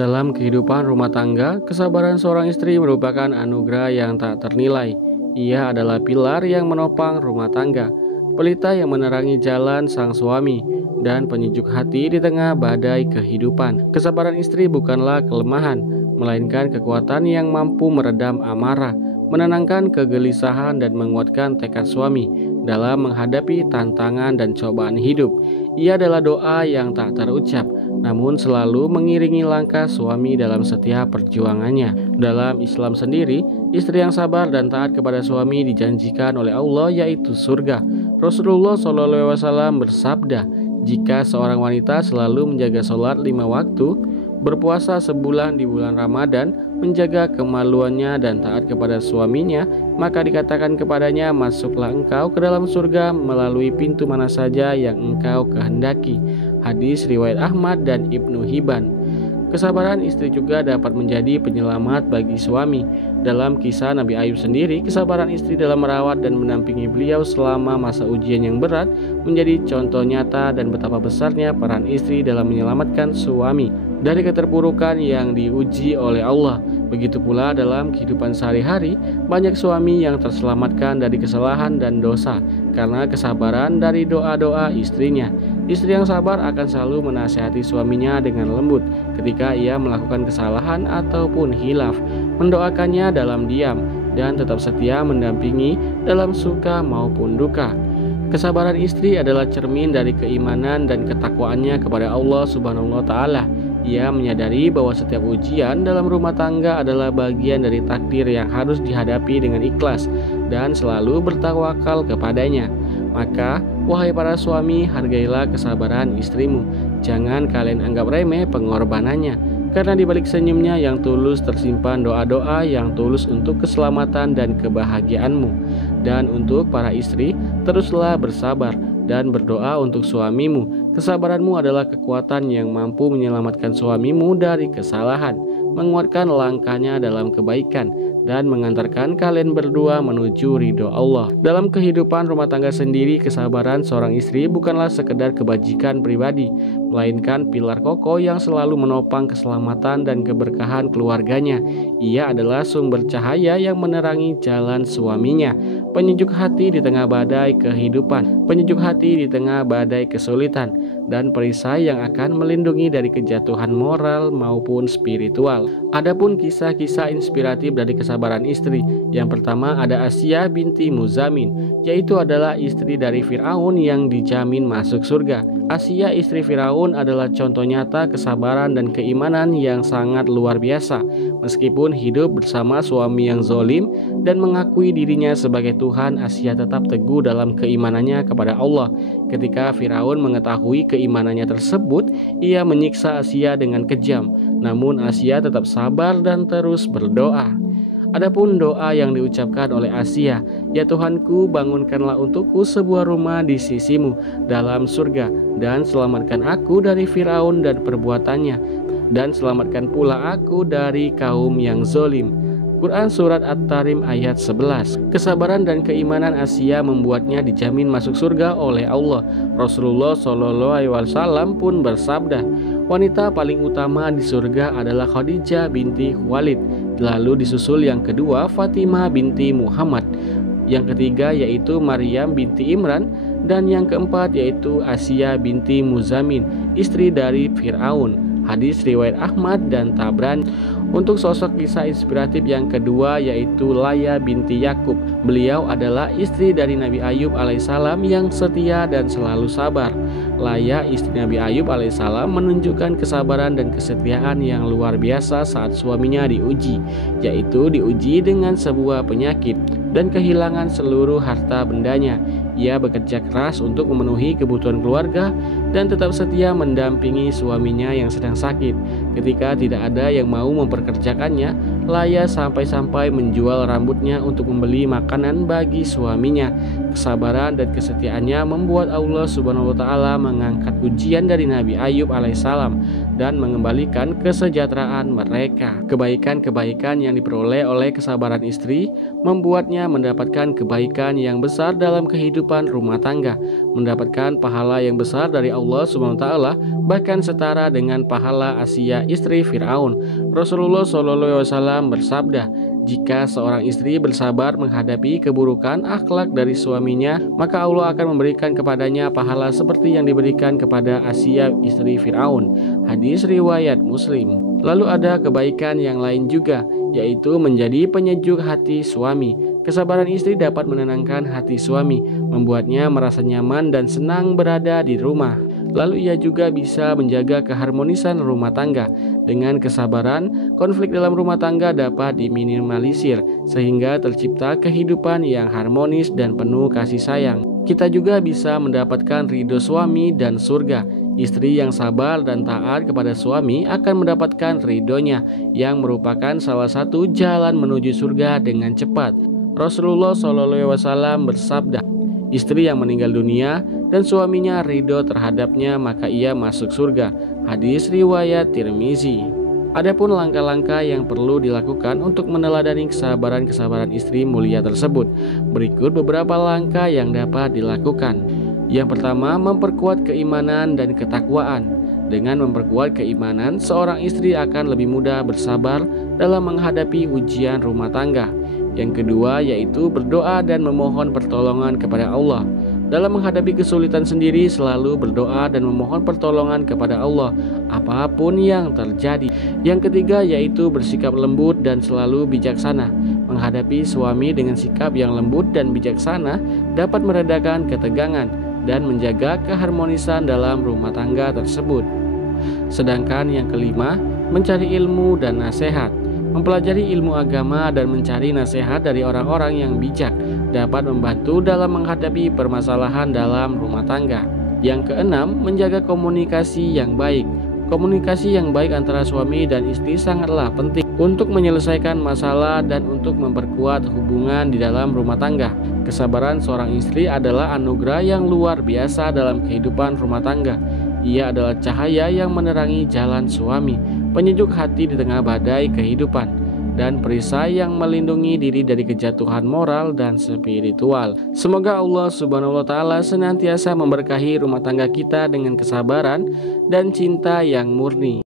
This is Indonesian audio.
Dalam kehidupan rumah tangga, kesabaran seorang istri merupakan anugerah yang tak ternilai. Ia adalah pilar yang menopang rumah tangga, pelita yang menerangi jalan sang suami, dan penyejuk hati di tengah badai kehidupan. Kesabaran istri bukanlah kelemahan, melainkan kekuatan yang mampu meredam amarah, menenangkan kegelisahan, dan menguatkan tekad suami dalam menghadapi tantangan dan cobaan hidup. Ia adalah doa yang tak terucap, namun selalu mengiringi langkah suami dalam setiap perjuangannya. Dalam Islam sendiri, istri yang sabar dan taat kepada suami dijanjikan oleh Allah yaitu surga. Rasulullah SAW bersabda, jika seorang wanita selalu menjaga sholat 5 waktu, berpuasa sebulan di bulan Ramadan, menjaga kemaluannya dan taat kepada suaminya, maka dikatakan kepadanya, masuklah engkau ke dalam surga melalui pintu mana saja yang engkau kehendaki. Hadis riwayat Ahmad dan Ibnu Hibban. Kesabaran istri juga dapat menjadi penyelamat bagi suami. Dalam kisah Nabi Ayub sendiri, kesabaran istri dalam merawat dan mendampingi beliau selama masa ujian yang berat menjadi contoh nyata dan betapa besarnya peran istri dalam menyelamatkan suami dari keterpurukan yang diuji oleh Allah. Begitu pula dalam kehidupan sehari-hari, banyak suami yang terselamatkan dari kesalahan dan dosa karena kesabaran dari doa-doa istrinya. Istri yang sabar akan selalu menasihati suaminya dengan lembut ketika ia melakukan kesalahan ataupun hilaf, mendoakannya dalam diam, dan tetap setia mendampingi dalam suka maupun duka. Kesabaran istri adalah cermin dari keimanan dan ketakwaannya kepada Allah Subhanahu wa Ta'ala. Ia menyadari bahwa setiap ujian dalam rumah tangga adalah bagian dari takdir yang harus dihadapi dengan ikhlas dan selalu bertawakal kepadanya. Maka, wahai para suami, hargailah kesabaran istrimu. Jangan kalian anggap remeh pengorbanannya, karena di balik senyumnya yang tulus tersimpan doa-doa yang tulus untuk keselamatan dan kebahagiaanmu. Dan untuk para istri, teruslah bersabar dan berdoa untuk suamimu. Kesabaranmu adalah kekuatan yang mampu menyelamatkan suamimu dari kesalahan, menguatkan langkahnya dalam kebaikan, dan mengantarkan kalian berdua menuju ridho Allah. Dalam kehidupan rumah tangga sendiri, kesabaran seorang istri bukanlah sekedar kebajikan pribadi, melainkan pilar kokoh yang selalu menopang keselamatan dan keberkahan keluarganya. Ia adalah sumber cahaya yang menerangi jalan suaminya, penyejuk hati di tengah badai kehidupan, penyejuk hati di tengah badai kesulitan, dan perisai yang akan melindungi dari kejatuhan moral maupun spiritual. Adapun kisah-kisah inspiratif dari kesabaran istri, yang pertama ada Asia binti Muzamin, yaitu adalah istri dari Firaun yang dijamin masuk surga. Asia istri Firaun adalah contoh nyata kesabaran dan keimanan yang sangat luar biasa. Meskipun hidup bersama suami yang zolim dan mengakui dirinya sebagai Tuhan, Asia tetap teguh dalam keimanannya kepada Allah. Ketika Firaun mengetahui keimanannya tersebut, ia menyiksa Asia dengan kejam. Namun Asia tetap sabar dan terus berdoa. Adapun doa yang diucapkan oleh Asia, ya Tuhanku, bangunkanlah untukku sebuah rumah di sisimu dalam surga, dan selamatkan aku dari Firaun dan perbuatannya, dan selamatkan pula aku dari kaum yang zolim. Quran Surat At-Tarim ayat 11. Kesabaran dan keimanan Asia membuatnya dijamin masuk surga oleh Allah. Rasulullah SAW pun bersabda, wanita paling utama di surga adalah Khadijah binti Khuwailid, lalu disusul yang kedua Fatimah binti Muhammad, yang ketiga yaitu Maryam binti Imran, dan yang keempat yaitu Asia binti Muzamin, istri dari Fir'aun. Hadis riwayat Ahmad dan Tabrani. Untuk sosok kisah inspiratif yang kedua yaitu Laya binti Yakub. Beliau adalah istri dari Nabi Ayub alaihissalam yang setia dan selalu sabar. Laya istri Nabi Ayub alaihissalam menunjukkan kesabaran dan kesetiaan yang luar biasa saat suaminya diuji, yaitu diuji dengan sebuah penyakit dan kehilangan seluruh harta bendanya. Ia bekerja keras untuk memenuhi kebutuhan keluarga dan tetap setia mendampingi suaminya yang sedang sakit. Ketika tidak ada yang mau memperkerjakannya, Laya sampai-sampai menjual rambutnya untuk membeli makanan bagi suaminya. Kesabaran dan kesetiaannya membuat Allah Subhanahu wa Ta'ala mengangkat ujian dari Nabi Ayub alaihissalam dan mengembalikan kesejahteraan mereka. Kebaikan-kebaikan yang diperoleh oleh kesabaran istri membuatnya mendapatkan kebaikan yang besar dalam kehidupan rumah tangga, mendapatkan pahala yang besar dari Allah Subhanahu wa Ta'ala, bahkan setara dengan pahala Asia Asia, istri Firaun. Rasulullah SAW bersabda, jika seorang istri bersabar menghadapi keburukan akhlak dari suaminya, maka Allah akan memberikan kepadanya pahala seperti yang diberikan kepada Asia, istri Firaun. Hadis riwayat Muslim. Lalu ada kebaikan yang lain juga, yaitu menjadi penyejuk hati suami. Kesabaran istri dapat menenangkan hati suami, membuatnya merasa nyaman dan senang berada di rumah. Lalu ia juga bisa menjaga keharmonisan rumah tangga. Dengan kesabaran, konflik dalam rumah tangga dapat diminimalisir sehingga tercipta kehidupan yang harmonis dan penuh kasih sayang. Kita juga bisa mendapatkan ridho suami dan surga. Istri yang sabar dan taat kepada suami akan mendapatkan ridhonya, yang merupakan salah satu jalan menuju surga dengan cepat. Rasulullah SAW bersabda, istri yang meninggal dunia dan suaminya ridho terhadapnya, maka ia masuk surga. Hadis riwayat Tirmizi. Adapun langkah-langkah yang perlu dilakukan untuk meneladani kesabaran-kesabaran istri mulia tersebut, berikut beberapa langkah yang dapat dilakukan. Yang pertama, memperkuat keimanan dan ketakwaan. Dengan memperkuat keimanan, seorang istri akan lebih mudah bersabar dalam menghadapi ujian rumah tangga. Yang kedua yaitu berdoa dan memohon pertolongan kepada Allah. Dalam menghadapi kesulitan sendiri, selalu berdoa dan memohon pertolongan kepada Allah apapun yang terjadi. Yang ketiga yaitu bersikap lembut dan selalu bijaksana. Menghadapi suami dengan sikap yang lembut dan bijaksana dapat meredakan ketegangan dan menjaga keharmonisan dalam rumah tangga tersebut. Sedangkan yang kelima, mencari ilmu dan nasihat. Mempelajari ilmu agama dan mencari nasihat dari orang-orang yang bijak dapat membantu dalam menghadapi permasalahan dalam rumah tangga. Yang keenam, menjaga komunikasi yang baik. Komunikasi yang baik antara suami dan istri sangatlah penting untuk menyelesaikan masalah dan untuk memperkuat hubungan di dalam rumah tangga. Kesabaran seorang istri adalah anugerah yang luar biasa dalam kehidupan rumah tangga. Ia adalah cahaya yang menerangi jalan suami, penyejuk hati di tengah badai kehidupan, dan perisai yang melindungi diri dari kejatuhan moral dan spiritual. Semoga Allah Subhanahu wa Ta'ala senantiasa memberkahi rumah tangga kita dengan kesabaran dan cinta yang murni.